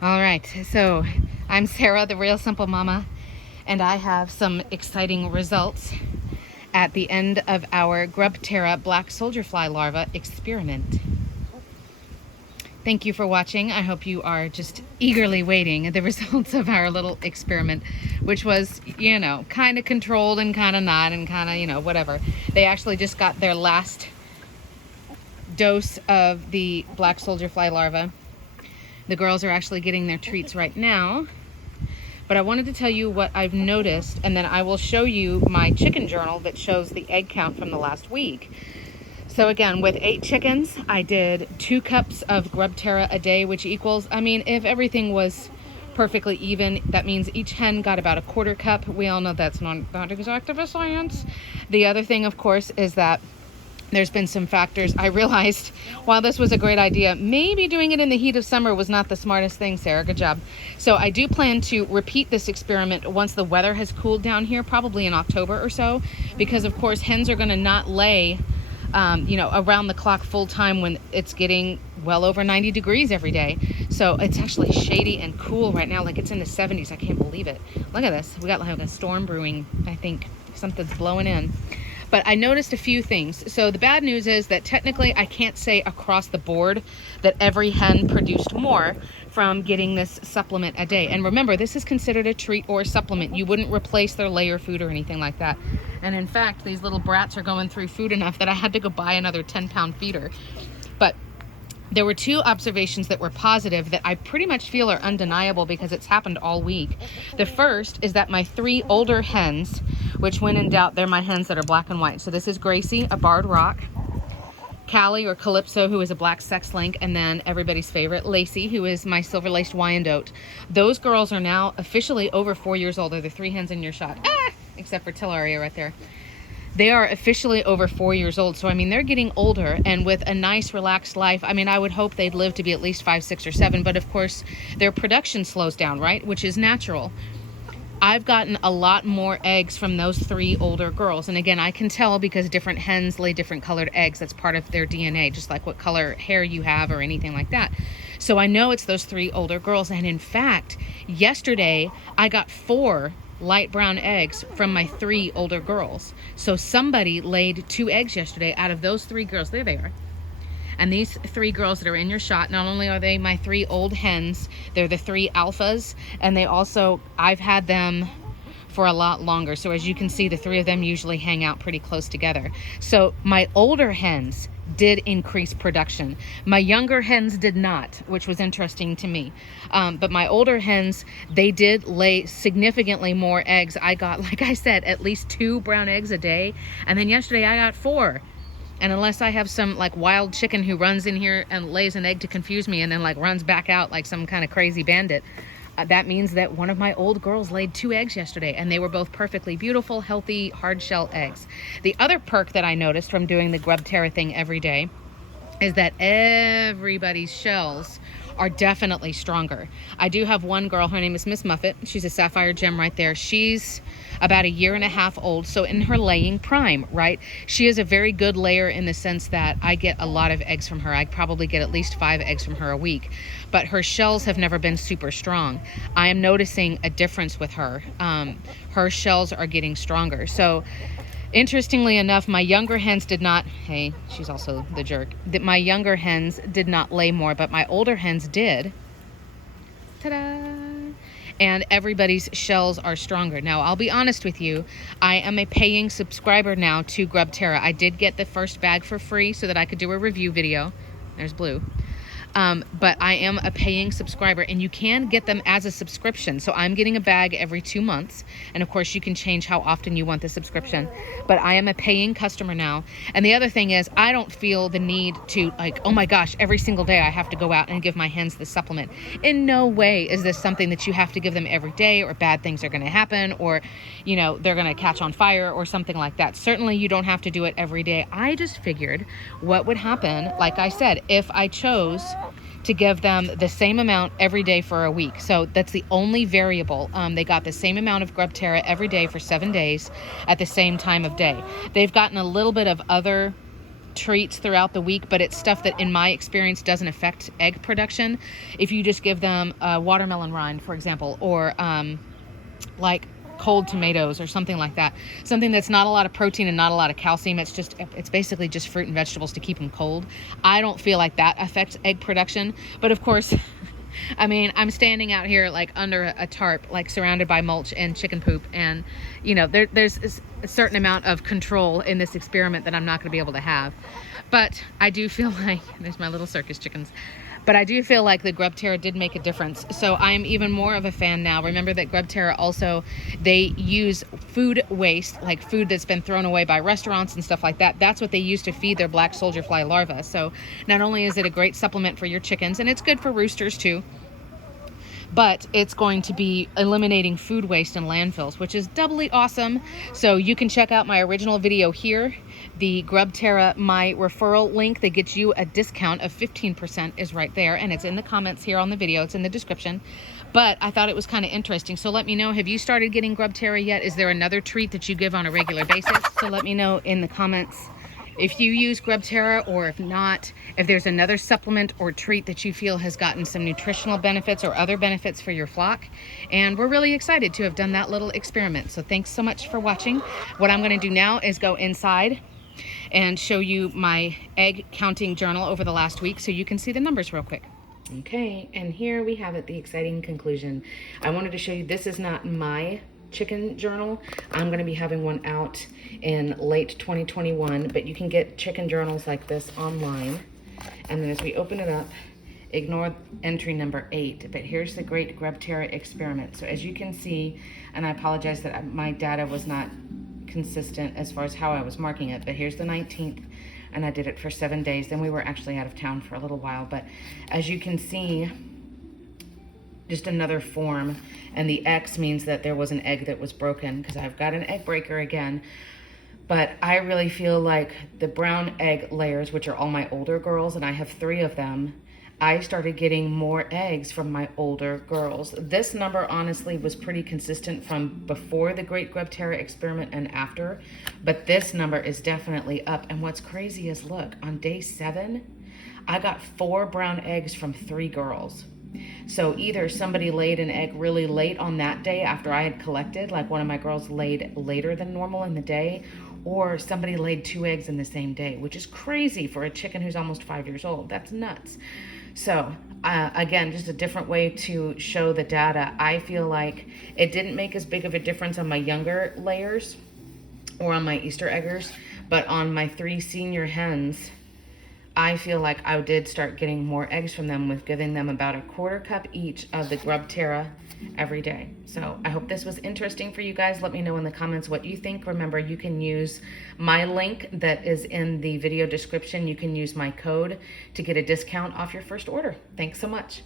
All right, so I'm Sarah, the Real Simple Mama, and I have some exciting results at the end of our GrubTerra black soldier fly larva experiment. Thank you for watching. I hope you are just eagerly waiting the results of our little experiment, which was, you know, kind of controlled and kind of not and kind of, you know, whatever. They actually just got their last dose of the black soldier fly larva. The girls are actually getting their treats right now. But I wanted to tell you what I've noticed, and then I will show you my chicken journal that shows the egg count from the last week. So again, with 8 chickens, I did 2 cups of GrubTerra a day, which equals, I mean, if everything was perfectly even, that means each hen got about a 1/4 cup. We all know that's not exact of a science. The other thing, of course, is that there's been some factors. I realized while this was a great idea, maybe doing it in the heat of summer was not the smartest thing, Sarah. Good job. So I do plan to repeat this experiment once the weather has cooled down here, probably in October or so, because of course hens are going to not lay you know, around the clock full time when it's getting well over 90 degrees every day. So it's actually shady and cool right now, like it's in the 70s. I can't believe it. Look at this. We got like a storm brewing. I think something's blowing in. But I noticed a few things. So the bad news is that technically I can't say across the board that every hen produced more from getting this supplement a day. And remember, this is considered a treat or a supplement. You wouldn't replace their layer food or anything like that. And in fact, these little brats are going through food enough that I had to go buy another 10-pound feeder. But there were 2 observations that were positive that I pretty much feel are undeniable because it's happened all week. The first is that my 3 older hens, which when in doubt, they're my hens that are black and white. So this is Gracie, a barred rock, Callie or Calypso, who is a black sex link, and then everybody's favorite, Lacey, who is my silver-laced Wyandotte. Those girls are now officially over 4 years old. They're the 3 hens in your shot, except for Tillaria right there. They are officially over 4 years old. So, I mean, they're getting older, and with a nice, relaxed life, I mean, I would hope they'd live to be at least 5, 6, or 7. But of course, their production slows down, right? Which is natural. I've gotten a lot more eggs from those 3 older girls. And again, I can tell because different hens lay different colored eggs. That's part of their DNA, just like what color hair you have or anything like that. So I know it's those 3 older girls. And in fact, yesterday I got 4 light brown eggs from my 3 older girls. So somebody laid 2 eggs yesterday out of those 3 girls. There they are. And these 3 girls that are in your shot, not only are they my 3 old hens, they're the 3 alphas, and they also, I've had them for a lot longer. So as you can see, the 3 of them usually hang out pretty close together. So my older hens did increase production. My younger hens did not, which was interesting to me. But my older hens, they did lay significantly more eggs. I got, like I said, at least 2 brown eggs a day. And then yesterday I got 4. And unless I have some like wild chicken who runs in here and lays an egg to confuse me and then like runs back out like some kind of crazy bandit, that means that one of my old girls laid 2 eggs yesterday, and they were both perfectly beautiful, healthy, hard shell eggs. The other perk that I noticed from doing the GrubTerra thing every day is that everybody's shells are definitely stronger. I do have one girl, her name is Miss Muffet. She's a sapphire gem right there. She's about 1.5 years old, so in her laying prime, right? She is a very good layer in the sense that I get a lot of eggs from her. I probably get at least 5 eggs from her a week, but her shells have never been super strong. I am noticing a difference with her. Her shells are getting stronger. So interestingly enough, my younger hens did not, hey, she's also the jerk, that my younger hens did not lay more, but my older hens did. Ta-da! And everybody's shells are stronger. Now, I'll be honest with you, I am a paying subscriber now to GrubTerra. I did get the first bag for free so that I could do a review video. There's Blue. But I am a paying subscriber, and you can get them as a subscription. So I'm getting a bag every 2 months. And of course you can change how often you want the subscription, but I am a paying customer now. And the other thing is, I don't feel the need to like, oh my gosh, every single day I have to go out and give my hens the supplement. In no way is this something that you have to give them every day, or bad things are going to happen, or, you know, they're going to catch on fire or something like that. Certainly you don't have to do it every day. I just figured what would happen, like I said, if I chose to give them the same amount every day for a week. So that's the only variable. They got the same amount of GrubTerra every day for 7 days at the same time of day. They've gotten a little bit of other treats throughout the week, but it's stuff that in my experience doesn't affect egg production. If you just give them a watermelon rind, for example, or like cold tomatoes or something like that, something that's not a lot of protein and not a lot of calcium, it's basically just fruit and vegetables to keep them cold. I don't feel like that affects egg production, but of course, I mean, I'm standing out here like under a tarp, like surrounded by mulch and chicken poop, and you know, there's a certain amount of control in this experiment that I'm not going to be able to have. But I do feel like, there's my little circus chickens, but I do feel like the GrubTerra did make a difference. So I'm even more of a fan now. Remember that GrubTerra also, they use food waste, like food that's been thrown away by restaurants and stuff like that. That's what they use to feed their black soldier fly larvae. So not only is it a great supplement for your chickens, and it's good for roosters too, but it's going to be eliminating food waste in landfills, which is doubly awesome. So you can check out my original video here. The GrubTerra, my referral link that gets you a discount of 15% is right there, and it's in the comments here on the video. It's in the description. But I thought it was kind of interesting. So let me know, have you started getting GrubTerra yet? Is there another treat that you give on a regular basis? So let me know in the comments if you use GrubTerra, or if not, if there's another supplement or treat that you feel has gotten some nutritional benefits or other benefits for your flock. And we're really excited to have done that little experiment. So thanks so much for watching. What I'm going to do now is go inside and show you my egg counting journal over the last week so you can see the numbers real quick. Okay, and here we have it, the exciting conclusion. I wanted to show you, this is not my chicken journal. I'm going to be having one out in late 2021, but you can get chicken journals like this online. And then as we open it up, ignore entry number 8, but here's the great GrubTerra experiment. So as you can see, and I apologize that my data was not consistent as far as how I was marking it, but here's the 19th, and I did it for 7 days. Then we were actually out of town for a little while, but as you can see, just another form, and the X means that there was an egg that was broken, because I've got an egg breaker again. But I really feel like the brown egg layers, which are all my older girls, and I have 3 of them, I started getting more eggs from my older girls. This number honestly was pretty consistent from before the Great GrubTerra experiment and after, but this number is definitely up. And what's crazy is, look, on day 7, I got 4 brown eggs from 3 girls. So either somebody laid an egg really late on that day after I had collected, like one of my girls laid later than normal in the day, or somebody laid 2 eggs in the same day, which is crazy for a chicken who's almost 5 years old. That's nuts. So again, just a different way to show the data. I feel like it didn't make as big of a difference on my younger layers or on my Easter eggers, but on my 3 senior hens, I feel like I did start getting more eggs from them with giving them about a 1/4 cup each of the GrubTerra every day. So I hope this was interesting for you guys. Let me know in the comments what you think. Remember, you can use my link that is in the video description. You can use my code to get a discount off your first order. Thanks so much.